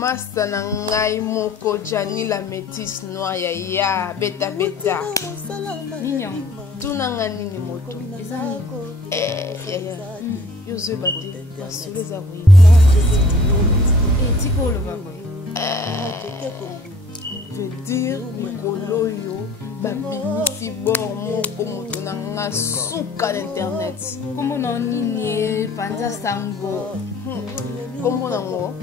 Masta na ngai moko Jani la métisse noire ya beta beta. Mignon. Tuna nga nini moto. Yo zwe bate basolo za wi. Tiko lo baboy. Veut dire mikolo yo babimisi bor moko moto na nga suka d'internet. Comment on nini panja sango. Comment nango?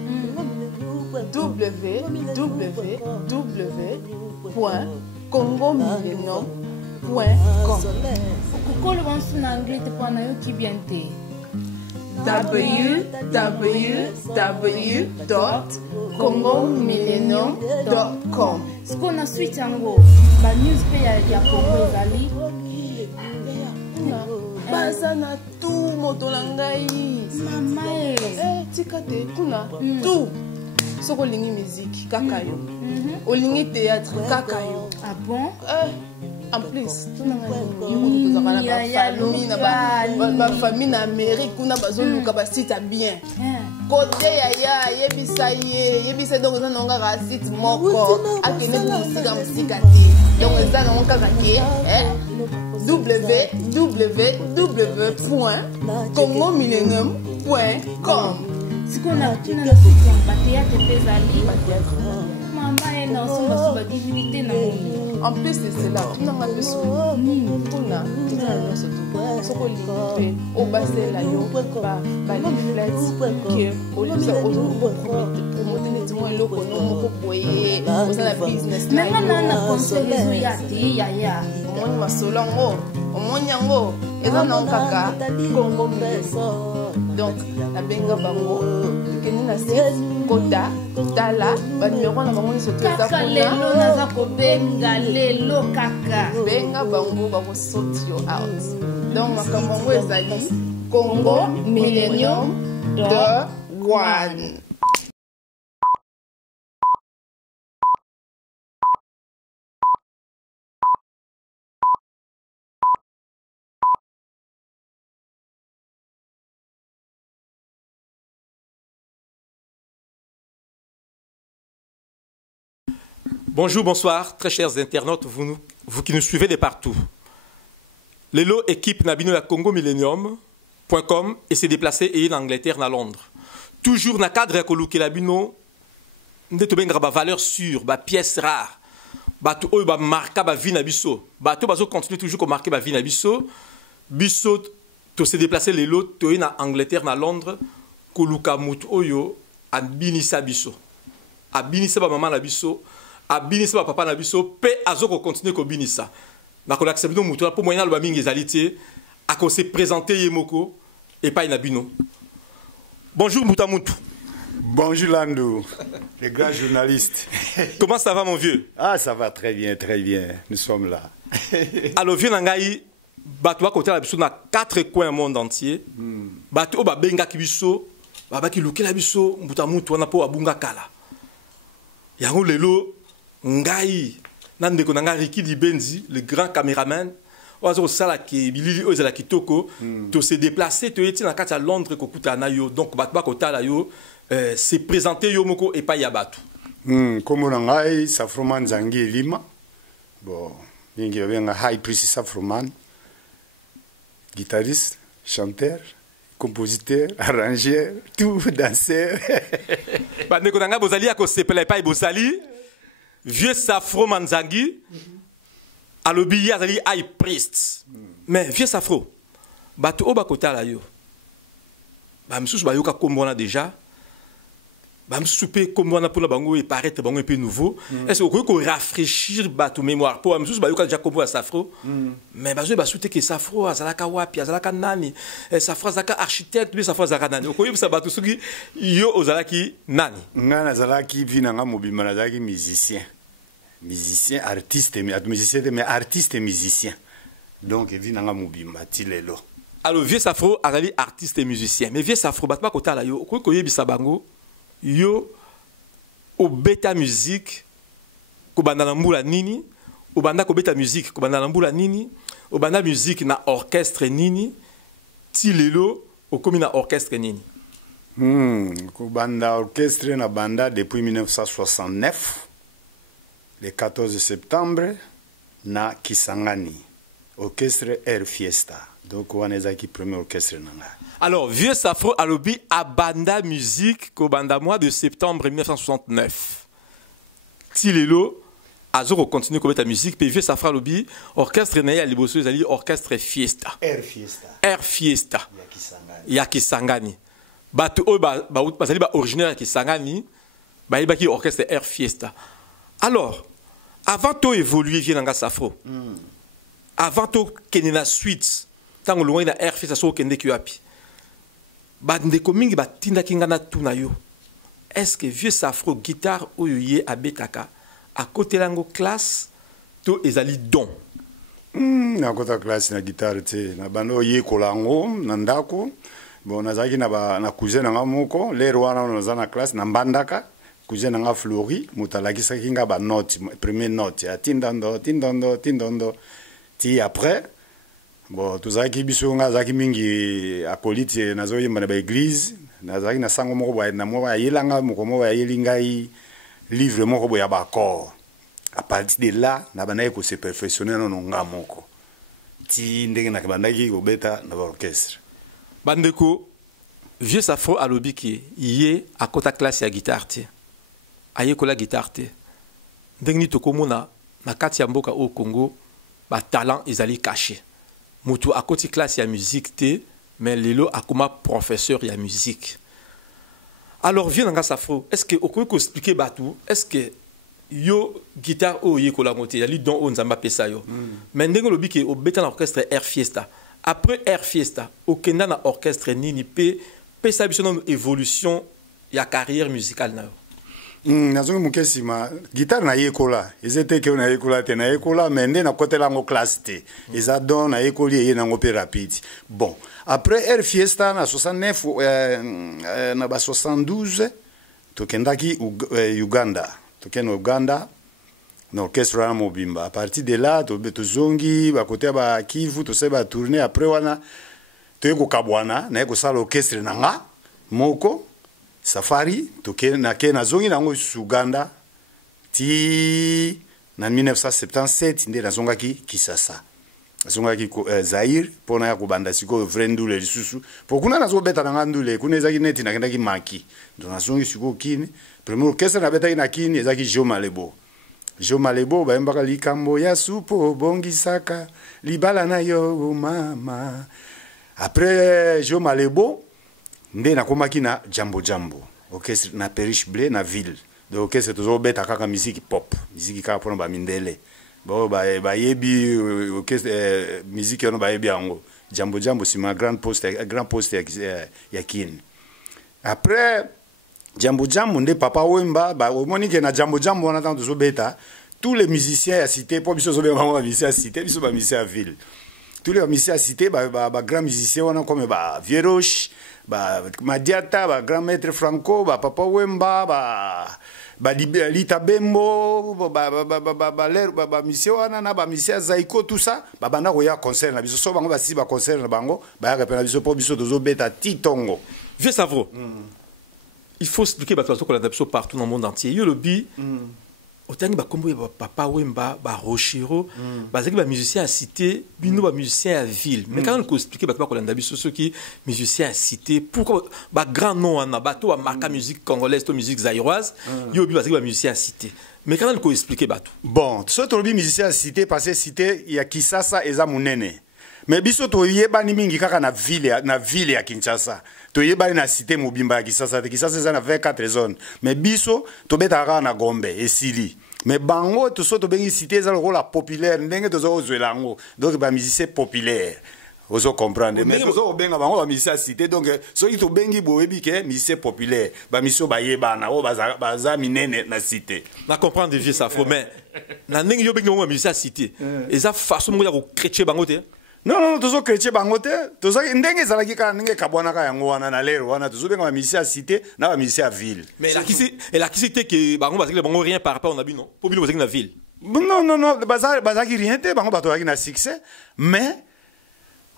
www.congomillennium.com. Kukolo wansu na anglais te pana yo kibiente. www.congomillennium.com. Siko na switch yango ba news pe ya Congo ezali. Baza na tout moto na ngai. Mama tika te kuna tout. Soko olingi musique kaka yo. Olingi théâtre kaka yo. Ah bon? En plus, tout na famille na Amérique kuna bazoluka ba site bien. Côté ya yebisa donc ça nonga ka site moko akene musika te. Donc ça nonga ka ke www.congomillennium.com. Siko na tuna na switch yango ba théâtre pe ezali. Mama na somba divinité na monde. En plus de cela, tout le monde a besoin de au bassin là, yo, ba leaflet que au lieu de promoter les témoins locaux, nous pouvons la business. Mais maintenant, on a conseil les ya. On m'a solongo, on monyango, et là on kaka Congo. Donc la benga bango, keni na site kota tala ba numéro na bango so toza kaka lelo naza ko benga lelo kaka benga bango ba ko sort you out. Donc makambo ezali Congo Millennium .1. Bonjour, bonsoir, très chers internautes, vous qui nous suivez de partout. Lelo équipe Nabino à Congo Millennium.com et s'est déplacé en Angleterre, à Londres. Toujours dans le cadre de Labino, nous avons valeur sûre, pièce rare, nous avons marqué la vie nabiso. Nous avons continué toujours à marquer la vie nabiso. Biso, tu s'est déplacé Lelo, tu es en Angleterre, à Londres, Koluka Mut Oyo, à Binissa Biso. À Binissa Maman Nabiso. A binisa papa na biso pe azoko continuer ko binisa na ko accepter mutu pour moyen lo mingi ezalité a ko se présenter yemoko et pas na bino. Bonjour Moutamutu. Bonjour Lando, le grand journaliste. Comment ça va mon vieux? Ah, ça va très bien, nous sommes là. Alors vieux nangai batwa côté la biso na 4 coins du monde entier. Batu ba benga kibiso, ba ki lukela biso Moutamutu wana po abunga kala. Yango lelo ngai nandeko nanga Riki Dibenzi, le grand caméraman, oazo sala ki bilili ozala kitoko, to se déplacer to eti na kati à Londres ko kutana yo, donc batba ko tala yo, se présenter yo moko et pas yabatu. Comme ngai Safroman Zangi Lima. Bon, ningi benga High Priest Safroman. Guitariste, chanteur, compositeur, arrangeur, tout danseur. Ba ndeko nanga bozali ko sepela pas bozali. Vieux Safro Manzangi, alobi azali high priest. Mais vieux Safro, batu oba kota la yo. Ba msusu ba yoka kombona déjà. Ba msusu pe kombona pour la bango et paraître bango un peu nouveau. Est-ce que vous pouvez rafraîchir batu mémoire pour msusu ba yoka déjà kombona Safro. Mais ba zo ba souté que Safro azalaka wapi, azalaka nani. Safro azalaka architecte, mais Safro azalaka nani. Vous pouvez savoir tout ce qui yo ozalaki nani. Ngana azalaki vinanga mobima azalaki musicien. Musicien, artiste, mais artiste et musicien. Donc, il vient dans Moubima, Tilelo. Alors, vieux Safro, azali artiste et musicien. Mais vieux Safro, batma kota la yo, ko yebisa bango, yo, au beta musique, ko banda na mbula nini, au banda ko beta musique, ko banda na mbula nini, au banda musique na orchestre nini, Tilelo, au komi na orchestre nini. Banda orchestre na banda depuis 1969, le 14 septembre, na Kisangani, orchestre Air Fiesta. Donc, on est qui premier orchestre. Alors, Vieux Safro alobi a banda musique ko banda mois de septembre 1969. Tilelo, Azoro continue comme ta musique, puis Vieux Safro alobi orchestre na ya liboso ezali orchestre Fiesta. Air Fiesta. Air Fiesta. Ya Kisangani. Batu o bazali ba originaire ya Kisangani, ba yebaki orchestre Air Fiesta. Alors, avant to évoluer Vieux Nanga Safro. Avant to kenena suite, tango loin na Air Fiesta so kende kiwapi. Ba ndeko mingi ba tinda kingana tuna yo. Est-ce que Vieux Safro guitare oyo ye abetaka à côté lango classe to ezali don? Na kota classe na guitare te na bando ye kolango na ndako. Bon nazaki na cousin nga moko lero wana na na classe na mbandaka cousin nga Flori mutalakisa kinga ba note première note ya tindondo tindondo tindondo ti après bon tuzaki biso nga zaki mingi akolite nazo yemba na ba église nazaki na sango moko boya na moko yelanga moko moko yelingai livre moko boya ba corps. À partir de là na banaye ko se perfectionner no nga moko ti ndenge na bandaki ko beta na orchestre. Bandeko, Vieux Safro alobi ki yé à kota classe ya guitare te. Aye kola guitare te. Ndenge ni tokomona na kati ya mboka au Congo, ba talent ezali caché. Mutu à koti classe ya musique te, mais lelo akoma professeur ya musique. Alors Vieux Nanga Safro, est-ce que okoki ko expliquer batou, est-ce que yo guitare o yé kola moté, yali don o nzamba pesa yo. Mais ndenge lobi ki obeta na orchestre Air Fiesta. Après Air Fiesta, au Kenya na orchestre nini pe sa biso évolution ya carrière musicale na. Nazongi mukesima guitare na yekola, ezete ke na yekola te na yekola mende na côté lango classe te. Eza don na yekoli ye nango pe rapide. Bon, après Air Fiesta na 69 na ba 72 tokendaki Uganda. Tokena Uganda. L'orchestre à Mobimba. À partir de là, tu zongi, à côté de Kivu, tu sais, tourner après, tu es Kabwana, tu es l'orchestre Nanga, Moko, Safari, tu es zongi Nango Uganda, ti, en 1977, tu es zonga ki Kisasa. Zonga ki Zaire, pour na kubanda siko vrendule lisusu. Pour kuna nazo beta nangandule, kuna ezaki neti na kenda ki maki. Donc na zongi siko kini, premier orchestre na beta ina kini ezaki Jo Malebo. Jo Malebo ba mbaka likambo ya supo bongisaka libala na yo mama. Après Jo Malebo nde nakomaki na Jambo Jambo orchestre na Perish Blé na ville. Donc orchestre tozo beta kaka musique pop, musique kaka pona ba mindele. Bon ba yebi orchestre musique ono ba yebi yango. Jambo Jambo c'est ma grand poste ya kin. Après Jambo Jambo nde Papa Wemba ba omonike na Jambo Jambo on attend toujours beta tous les musiciens à cité pour biso sobe ba musiciens à cité biso ba musiciens à ville tous les musiciens à cité ba grand musiciens on comme ba Vieroche ba Madiata ba grand maître Franco ba Papa Wemba ba Lita Bembo ba musiciens wana na ba musiciens Zaiko tout ça ba banda ko ya concert na biso so bango ba si ba concert na bango ba ya biso pour biso tozo beta titongo Vieux Safro. Il faut expliquer partout dans le monde entier. Il y a le bi, autant que Papa Wemba, Rochiro, les musiciens à cité, les musiciens à ville. Mais quand on explique ceux qui musiciens à cité, pourquoi grand nom en bateau à marquer musique congolaise, musique zaïroise, il y a les musiciens à cité. Mais quand on explique bateau. Bon, ce que les musiciens à cité, parce que cité, il y a Kisasa et Zamunene. Mais biso to yeba ni mingi kaka na ville ya Kinshasa. To yeba na cité Mobimba ya Kisasa, Kisasa eza na 24 zones. Mais biso to beta kaka na Gombe esili. Mais bango to so to bengi cité eza la populaire ndenge to zo zwelango. Donc ba musicien populaire. Ozo comprendre. Mais to zo benga bango ba musicien cité donc so to bengi boyebi ke musicien populaire. Ba miso ba yeba na o baza minene na cité. Na comprendre Vieux Safro mais na ndenge yo bengi ba musicien cité. Eza façon mo ya ko chrétien bango te. Non, toujours chrétien bangote, toujours ndenge zalaki ka ndenge kabwana ka yango wana na lero wana toujours benga misi à cité na ba misi à ville. Mais la qui cité que bango parce que bango rien par rapport on a bu non. Pour bilo na ville. Non, bazaki rien te bango bato na succès, mais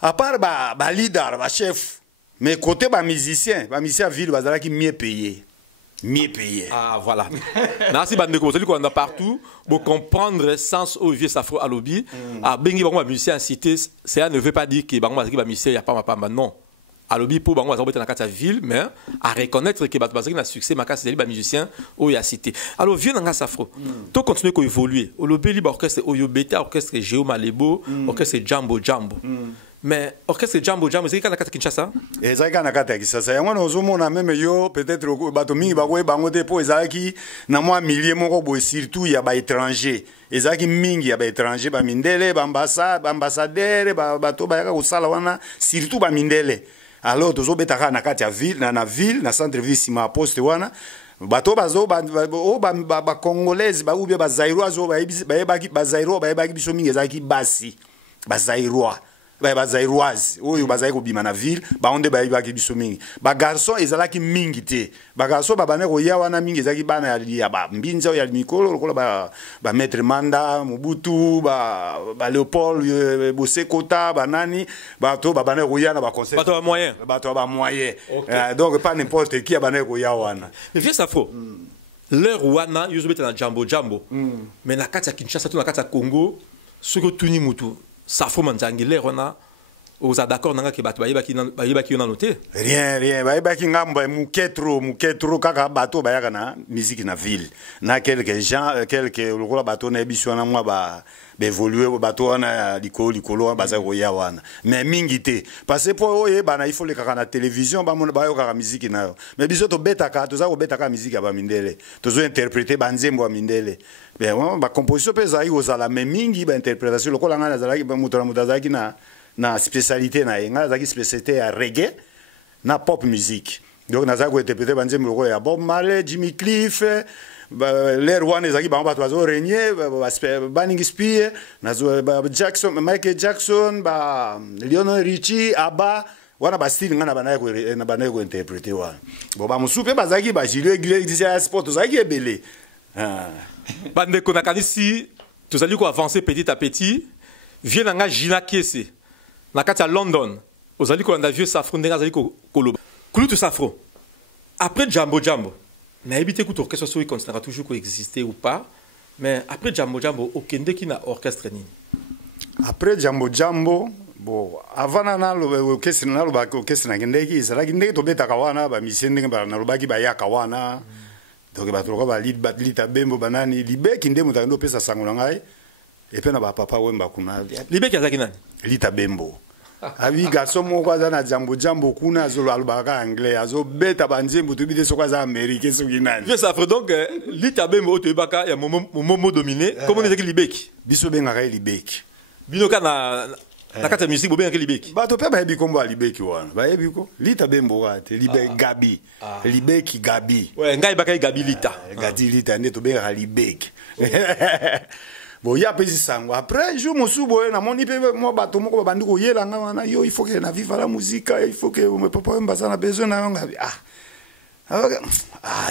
à part ba leader, ba chef mais côté ba musicien ville bazala qui mieux payé. Ah voilà. Merci bande ko qu'on a partout pour comprendre le sens au vieux Safro à lobby. Ah bengi bango musicien cité, ça ne veut pas dire que bango musicien y a pas non. À lobby pour bango bazobeta na kata ville mais à reconnaître que bazaki na succès makasi c'est les musiciens au ya cité. Alors vieux nanga Safro. To continuer ko évoluer. Au lobby libre orchestre Oyo Beta, orchestre Géo Malebo, orchestre Jambo. Mais orchestre Jambo, c'est quand nakata Kinshasa? Ezaka nakata Kinshasa. Yango nozomona même yo peut-être bato mingi bakoye bango te po ezaki na mwa millier moko boy surtout ya ba étranger. Ezaki mingi ya ba étranger ba mindele, ba ambassadeur, bato ba yaka kosala wana surtout ba mindele. Alors tozobetaka nakati ya ville na ville na centre ville sima poste wana. Bato bazo ba congolaise ba ou bien ba zairois ba zairo ba biso mingi ezaki basi. Ba zairois. Ba zairoise oyo bazai ko bima na ville ba onde ba ibaki biso mingi ba garçon ezalaki mingi te ba garçon ba bane ko ya wana mingi ezaki bana ya ba mbinza ya mikolo lokola ba maître Manda Mobutu ba Léopold Bosekota ba nani ba to ba bane ko ya na ba conseil ba to ba moyen donc pas n'importe qui bane ko ya wana mais vieux Safro leur wana yuzobeta na Jambo mais na kati ya Kinshasa to na kati ya Congo soko tuni mutu Safo manzangile rona aux d'accord nanga ke bato bayebaki yo na noté rien bayebaki ngamba muketro kaka bato bayaka na musique na ville na quelques gens quelques lokola bato na biso na mwa ba évoluer bato wana likolo baza ko ya wana mais mingi te parce que po oye bana il faut le kaka na télévision ba mona bayo kaka musique na yo mais biso to betaka to za ko betaka musique ya ba mindele to zo interpréter banzembo ya mindele ben ba composition pesa yo za la même mingi ba interprétation lokola ngana za la ba mutazaki na spécialité na yenga zaki spécialité ya reggae na pop musique donc naza ko interpréter banzembo lokola ya Bob Marley, Jimmy Cliff l'air one ezaki bango bato bazo régner Burning Spear nazo Jackson Michael Jackson ba Lionel Richie Abba wana ba style ngana banaye ko interpréter wana bon ba musupe bazaki ba Julien Iglesias sport zaki ebele bande ko nakanisi tozali ko avancer petit à petit vient nanga Gina Kiese na kati ya London ozali ko landa vieux Safro ndenga zali ko koloba kulutu Safro après Jambo na évité que l'orchestre soit continuera toujours coexister ou pas mais après Jambo okende ki na orchestre nini après Jambo bon avant na l'orchestre na lo ba orchestre na kendeki sala kindeki to beta kawana ba misende ba na lo ba ki ba ya kawana donc ba toko ba lead bembo banani libeki ndemo ta ndo pesa sango ngai et puis na ba papa wemba kuna libeki azaki nani lita bembo abi garçon moko aza na Jambo kuna azolo alobaka anglais azo beta banzembo to bide soko aza américain soki nani je ça fait donc lita bembo to baka ya momo dominé comment on dit libeki biso bengaka libeki bino kana na kati ya musique bo bengaka libeki bato pe ba yebi kombo libeki wana ba yebi ko lita bembo kate libeki Gabi libeki Gabi ouais ngai baka Gabi lita gadi lita nde to bengaka libeki bon ya pesi sango après jour mosubo na moni pe mo bato moko bandi ko yela nga wana yo il faut que na vive la musique il faut que me papa mbasa na besoin na nga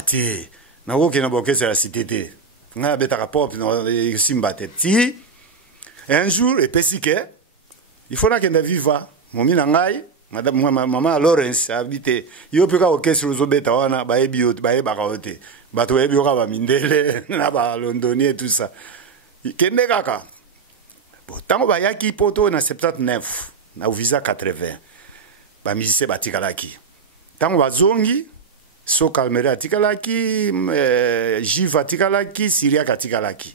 ti na ko ke na bokesa la cité te nga beta pop no simba te ti un jour et pesi que il faut na que na viva momi na ngai madame maman Lawrence habite yo pe ka orchestre zo beta wana ba ebi yo ba e ba ka ote bato ebi yo ka ba mindele na ba londonien tout ça kende kaka bon tango ba yaki poto na 79 na visa 80 ba musicien batikalaki tango bazongi so calmera atikalaki jiva atikalaki siria atikalaki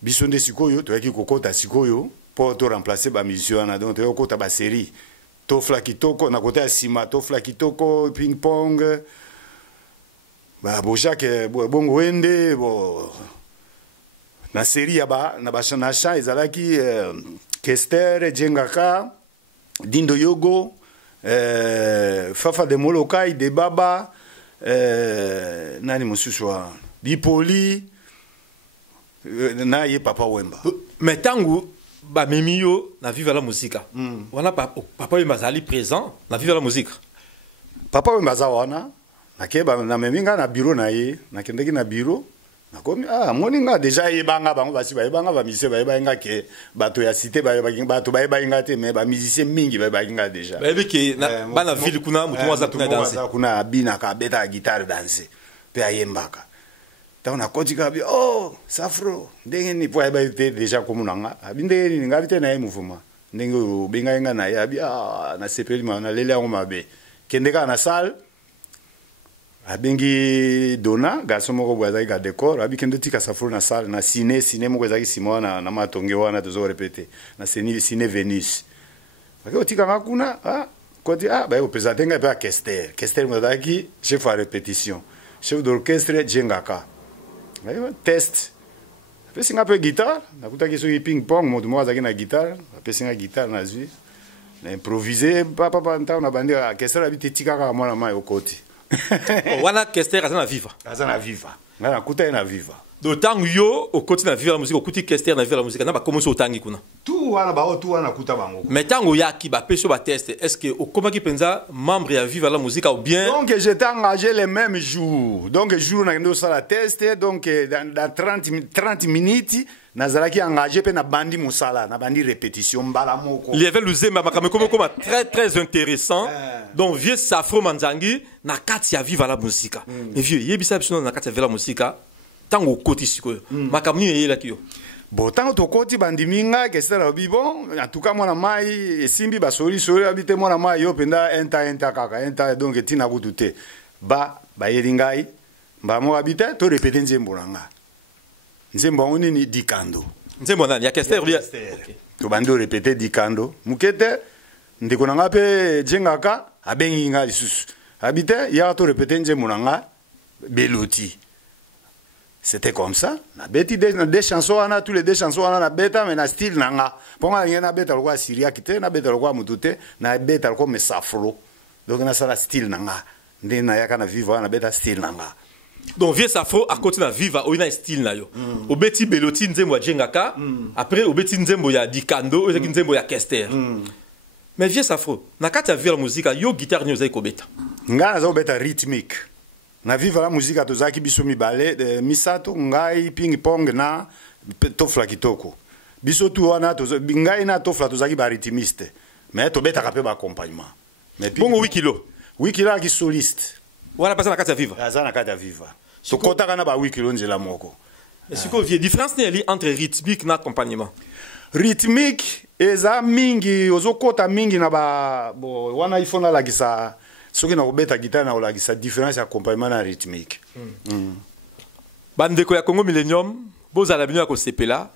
biso nde sikoyo to yaki kokota sikoyo po to remplacer ba musicien na donc to kokota ba série to flakitoko na kota ya sima to flakitoko ping pong ba bojake bongo wende bo na série yaba na bashana sha ezalaki Kester Jengaka Dindo Yogo Fafa de Molokai de Baba nani mususwa Bipoli na ye papa Wemba mais tangu ba memiyo na vive la musique wana papa Wemba zali présent na vive la musique papa Wemba za wana na keba na meminga na bureau na ye na kendeki na bureau nakomi moninga déjà yebanga bango basi bayebanga ba musicien bayebanga ke bato ya cité bato bayebanga te mais ba musicien mingi bayebanga déjà bayebi ke bana ville kuna mutu mwaza kuna danser kuna bina ka beta guitare danser pe ayembaka tant na kotika bi oh Safro ndenge ni po ayeba te déjà komunanga abinde ni ngabite na ye mouvement ndenge benga nga na ya bi na sepeli ma na lele yango mabe kendeka na salle abengi dona garçon moko bwazaki ka décor abi kendo tika Safro na salle na ciné moko ezaki simona na matonge wana tozo répéter na ciné Venus akio tika ngakuna koti ba yo pesatenga pa Kester mwadaki chef à répétition chef d'orchestre Jengaka test apesi nga pe guitare nakutaki soki ping pong moto moko azalaki na guitare apesi nga guitare nazwi na improvise papa ntango na bandi Kester abi te tikaka mwana mai okoti wana Kester aza na viva nga nakuta ye na viva do tango yo okoti na viva la musique okuti Kester na viva la musique na bakomosi otangi kuna tu wana nakuta bango mais tango oyaki bapesi ba test est-ce que okomaki penza membre ya viva la musique ou bien donc j'étais engagé les mêmes jours donc jour nakende osala test donc dans 30 minutes nazalaki engagé pe na bandi musala na bandi répétition mbala moko il y avait Luzemba makambo comme très intéressant donc vieux Safro Manzangi na kati ya viva la musique mais vieux yebisa biso na kati ya viva la musique tango okoti sikoyo makambo ni yelaki yo bon tango tokoti bandiminga Kester obi bon en tout cas mwana mai esimbi basoli abite mwana mai yo penda enta kaka donc tina kutu te ba yeli ngai mbamo abite to répéter nzembo nanga nzembo wangu nini dikando nzembo nani ya Kester to bando répéter dikando mukete ndeko nanga pe Jengaka abengi ngai lisusu abite ya to répéter nzembo nanga Beloti. C'était comme ça. Na beti des chansons, on a tous les deux chansons, on a beta, mais na style nanga. Pour moi, il y a na beta le roi Syria qui était, na beta le roi Mutute, na beta le roi Safro. Donc on a ça la style nanga. Ndé na yaka na viva na beta style nanga. Donc vieux Safro à côté na viva, on a style na yo. Au beti Beloti nzembo ya Jengaka, après au beti nzembo ya Dikando, au beti nzembo ya Kester. Mais vieux Safro, na kati ya vieux la musique, yo guitare ni ozai ko beta. Nga na zo beta rythmique. Na viva la musique tozaki biso mibale misato ngai ping pong na tofla kitoko biso tu wana ngai na tofla tozaki ba rythmiste mais to beta kape ba accompagnement mais bongo wikilo ki soliste wala pasa na kati ya viva aza na kati ya viva so kota kana ba wikilo nzela moko siko vie différence ni entre rythmique na accompagnement rythmique eza mingi ozokota mingi na ba wana ifona lakisa soki na kobeta guitare na olakisa différence ya accompagnement na rythmique bandeko ya Congo Millennium bozala bino ya kosepela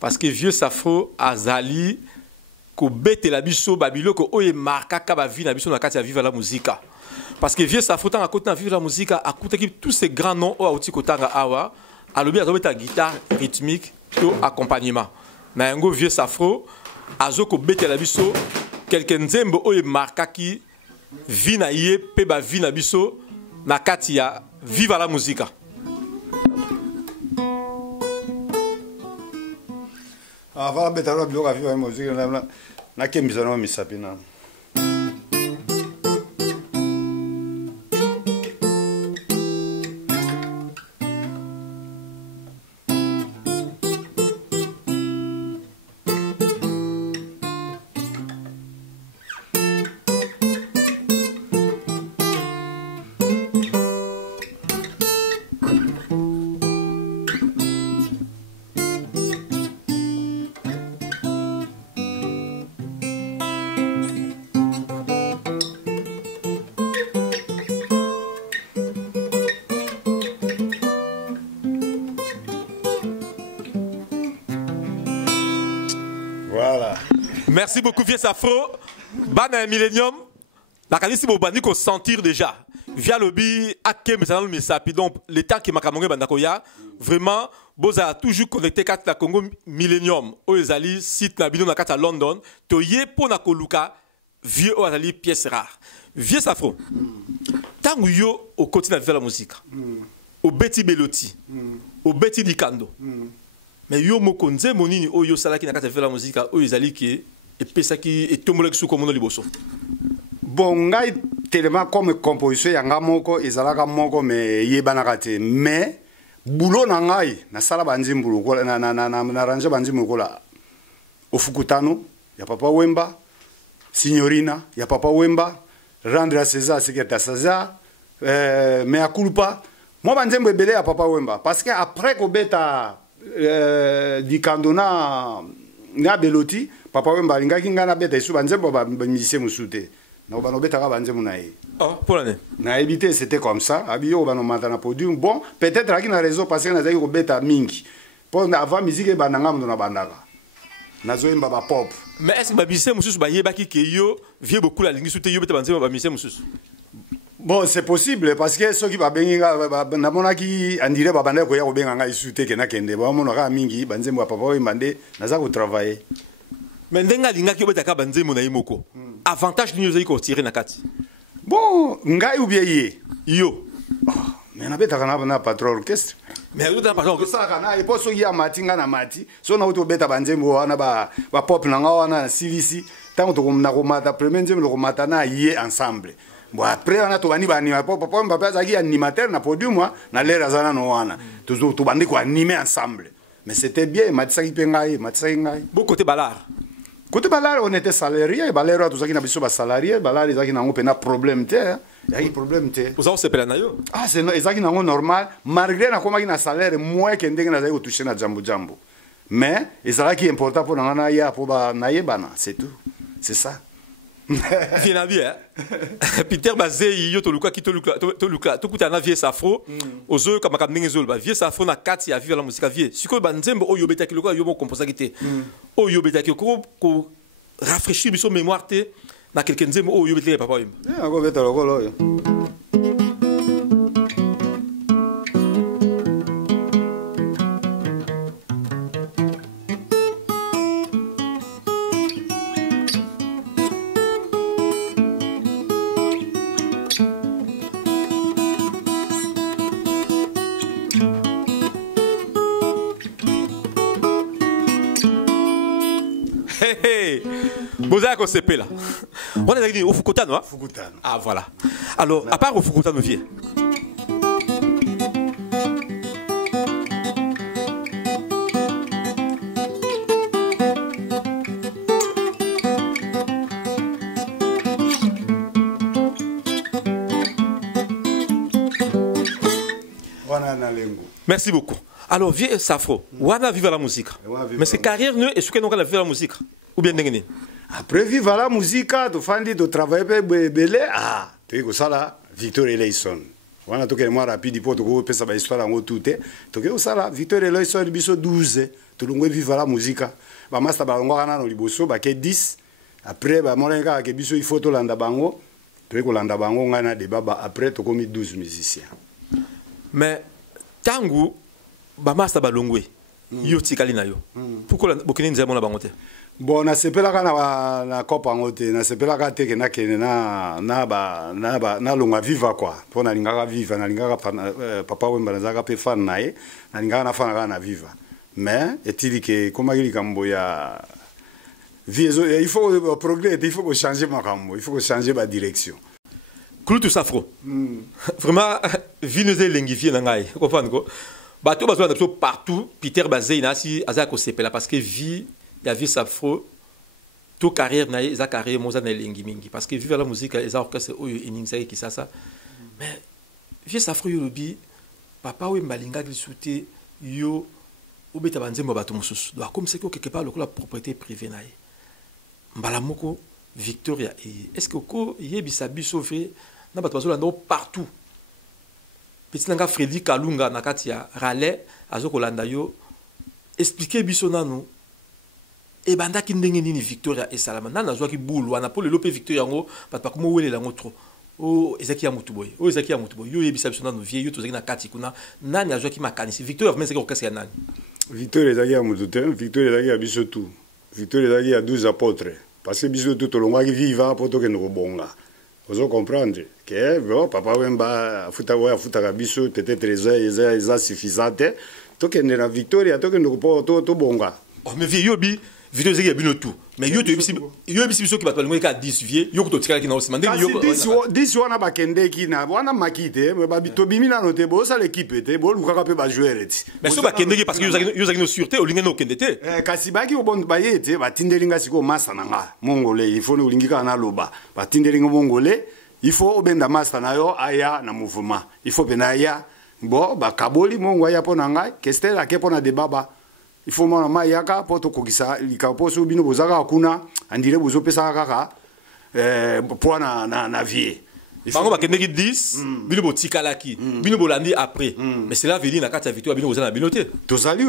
parce que vieux Safro azali kobetela biso babiloko oyo markaka ba vie na biso na kati ya viva la musique parce que vieux Safro tanga koti na viva la musique akutaki tous ces grands noms oyo auti kotanga awa alobi azobeta guitare rythmique to accompagnement na yango vieux Safro azo kobetela biso quelques nzembo oyo markaki vina ye pe ba vina biso na kati ya viva la musique va betalo bloka viva la musique na kembisa no misapina Voilà. Merci beaucoup, vieux Safro. Bana Millennium. La qualité c'est bandi qu'on sentir déjà. Via lobby, aké mais le mesapi. Donc l'état qui m'a camongé bandakoya, vraiment, boza toujours connecté kat la Congo Millennium. Oyezali site na bino na kat à London. Toye po na koluka vieux oyezali pièce rare. Vieux Safro. Tangu yo au continent de la musique. Au Betty Beloti. Au Betty Dikando. Mais yo mokonze monini oyo salaki na kati de la musique oyezali ki et pesaki et tomolek sou comme no liboso. Bon ngai tellement comme composition yanga moko ezalaka moko mais yebanaka te mais bulo na ngai na sala banzimbu lokola na ranje banzimbu lokola Ofukutano ya Papa Wemba, Signorina ya Papa Wemba, Rendre à César ce qui est à César, Mea Culpa. Moi banzembo ebele ya Papa Wemba parce que après ko beta di kandona na beloti Papa Wemba lingaki ngana beta isu banzembo ba musicien musute na bano beta ka banzembo na ye. Oh, pour l'année. Na évité c'était comme ça, abiyo bano matana podium. Bon, peut-être aki na raison parce que na zaki ko beta mingi. Pour avant musique e bananga ndo na bandaka. Nazoemba ba pop. Mais est-ce que Babissé Moussous Bayebaki Keyo vient beaucoup la ligne sous Teyo Betabanzé Babissé Moussous? Bon, c'est possible parce que ceux qui va benga na monaki andire babanda ko ya ko benga ngai sute ke na kende ba mona ka mingi banzembo papa we mande naza ko travailler. Mais ndenga linga ki obetaka banzembo na imoko. Avantage ni yozo ko tirer na kati. Bon, ngai ou bien ye. Yo. Mais na beta kana na patron orchestre. Mais vous avez pas ça kana e poso ya matinga na mati. So na uto beta banzembo wana ba pop na wana silisi. Tango to na ko mata premier nzembo ko mata na ye ensemble. Bon après on a to bani bani papa papa zaki animateur na podium na lera zana no wana. To bandi ko animer ensemble. Mais c'était bien matisaki pengai matisaki ngai. Bon côté balard. Côté balard on était salarié, balard to zaki na biso ba salarié, balard zaki na ngo pena problème te. Il y a un problème. Vous avez sepelé na yo? Ah, c'est exactement normal. Malgré na koma na salaire moins que ndenge na zai toucher na jambo jambo. Mais ezala qui important pour na ya pour ba na yebana, c'est tout. C'est ça. Viens bien. Peter Bazé yo to luka ki to luka to kuta na vie safro. Ozo kama ndenge zolo ba vie safro na kati ya vivre la musique vie. Siko ba nzembo o yo betaki luka yo mo composer kité. O yo betaki ko rafraîchir biso mémoire te. Na quelqu'un nzembo o yo betaki papa yimba. Ngo beta lokolo yo. Vous avez un CP là. On a dit au Fukutano, hein? Fukutano. Ah voilà. Alors, à part au Fukutano, viens. Merci beaucoup. Alors, viens Safro. Wana vive la musique. Mais c'est carrière nous et ce que nous avons fait la musique. Ou bien n'engagez. Après vivre la musique, tu fais de travailler pour belé. Ah, tu es ça là, Victor Eleison. Wana toke moi rapide pour to pesa ba histoire ngo tout est. Toke ça là, Victor Eleison biso 12. Tu longwe vivre la musique. Ba master ba ngo kana no liboso ba ke 10. Après ba molenga ke biso il faut to landa bango. Tu ko landa bango ngana de baba après to komi 12 musiciens. Mais tangu ba master ba longwe. Yo tikali na yo. Pourquoi bokini nzemo na bango te? Bon, na sepelaka na kopa ngote, na sepelaka teke na kene na longa viva quoi. Pour na lingaka viva, na lingaka papa Wemba na zaka pe fan na ye, na lingaka na fan na viva. Mais est-il que comme il kambo ya il faut progresser, il faut changer ma kambo, il faut changer ma direction. Cloutou Safro. Vraiment vineuse lengifié na ngai. Comprendre ko? Bato bazo na partout Peter Bazé na si azako sepela parce que vie il y a vu Safro tout carrière na eza carrière moza na lengi mingi parce que vivre la musique eza orchestre oyo ininga ki ça mais vieux Safro yo lobi papa we mbalinga lisute yo obeta banzembo bato mususu donc comme c'est que quelque part la propriété privée na ye mbala moko Victoria est-ce que ko yebisa biso fe na bato bazola ndo partout petit nanga Freddy Kalunga na kati ya Rale azokolanda yo expliquer biso nanu et banda ki ndenge nini Victoria et Salama nana zwa ki boule wana pour le lope Victoria ngo pas comme welela ngo trop o ezaki ya mutuboy o ezaki ya mutuboy yo yebisa biso nanu vie yo tozaki na kati kuna nani azwa ki makanisi Victoria vraiment c'est orchestre ya nani Victoria ezaki ya mutuboy Victoria ezaki ya biso tout Victoria ezaki ya 12 apôtres parce que biso tout longa ki viva pour to ke no bonga ozo comprendre que bon papa Wemba futa ka biso peut-être eza suffisante to ke na Victoria to ke no to bonga oh mais vie yo bi vidéo zeki ya bino tout mais yo yebisi biso ki bato balingo eka 10 vie yo kutotikalaki na osima ndenge yo 10 wana bakendeki na wana maki te tobimi nano te bosala ekipe te bolukaka mpe bajoueur ti mais so bakendeki parce que yo zaki no sûreté olingeni okende te kasi baki baye te batindelinga sikoyo masa na nga mongole il faut olingi kaka naloba batindelinga mongole il faut obenda masa na yo aya na mouvement il faut mpe na aya bon bakaboli mongo aya mpo na ngai kestel ake mpo na debaba il faut mona mayaka po tokokisa likapo so bino bozaka kuna andire bozopesa kaka po na vie bango bakendeki 10 bino botikalaki bino bolandi après mais cela veut dire na kati ya victoire bino bozana bino te tozali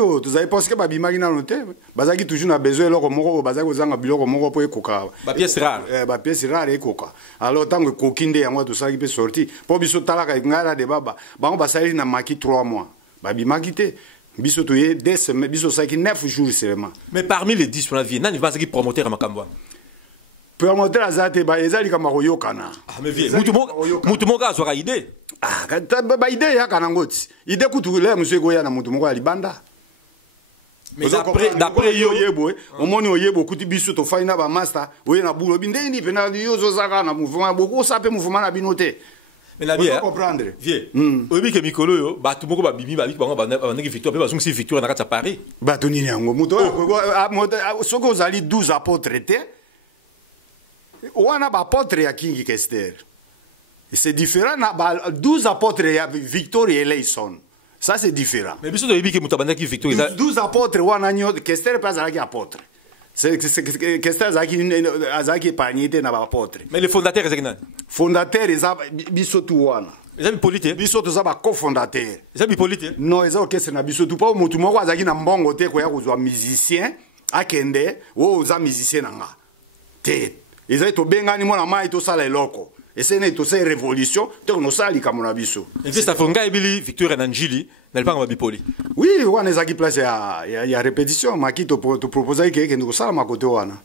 parce que babimaki nano te bazaki toujours na besoin eloko moko bazaki kozanga biloko moko po ekoka bapièce rare bapièce rare ekoka alors ntango ekoki nde yango tosalaki mpe sorti po biso talaka ngai na de baba bango basaleli na maki 3 mois babimaki te biso toye 2 semaines biso salaki 9 jours seulement mais parmi les 10 on a vu nani bazaki promoteur makambo promoteur azate ba ezali kama koyokana mais vie mutu moko azwaka idée ba idée ya kana ngoti idée kutu le monsieur goya na mutu moko ya libanda mais d'après yo yebo omoni oyebo kuti biso to faina ba master oye na bulo bindeni pena yo zozaka na mouvement boko sape mouvement na binote mais la bien comprendre vie oyebi ke mikolo yo bato moko babimi babiki bango bandeki victoire pe bazongisi victoire na kati ya Paris bato nini yango mutu soko ozali 12 apôtres te wana ba apôtre ya King Kester c'est différent na ba 12 apôtres ya Victor Eleison ça c'est différent mais biso doyebi ke mutu bandeki victoire 12 apôtres wana nyo Kester pas azalaki apôtre c'est Kester azalaki épargné na ba apôtre mais le fondateur ezaki nani fondateur eza biso tu wana eza bipolite biso toza ba cofondateur eza bipolite non eza orchestre na biso tu pa mutu moko azalaki na mbongo te ko ya kozwa musicien akende wo oza musicien nanga te ezali tobengani mwana mai tosala eloko esene tosala révolution to nosali kama na biso investa fonga ebili Victoire na Njili na lipanga babipoli oui wana ezaki place ya répétition maki to proposer ke kende kosala makote wana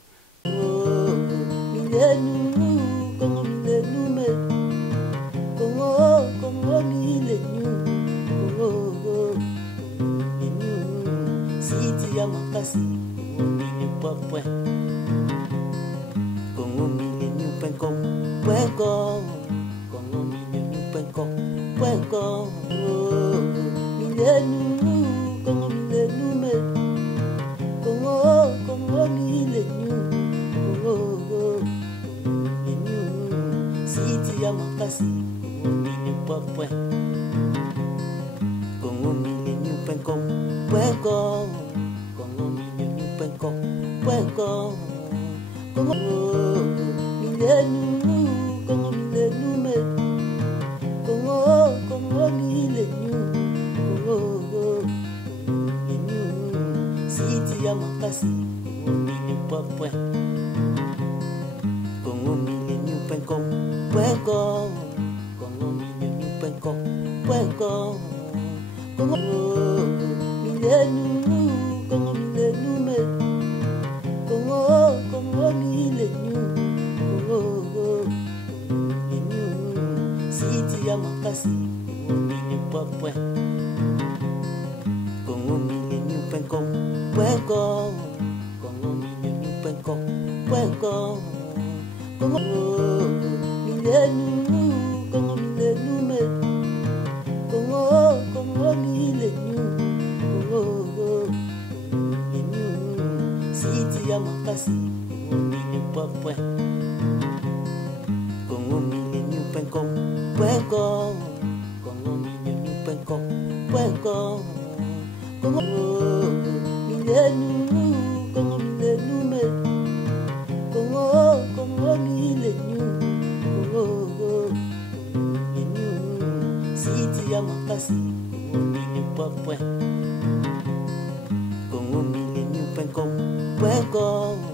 Congo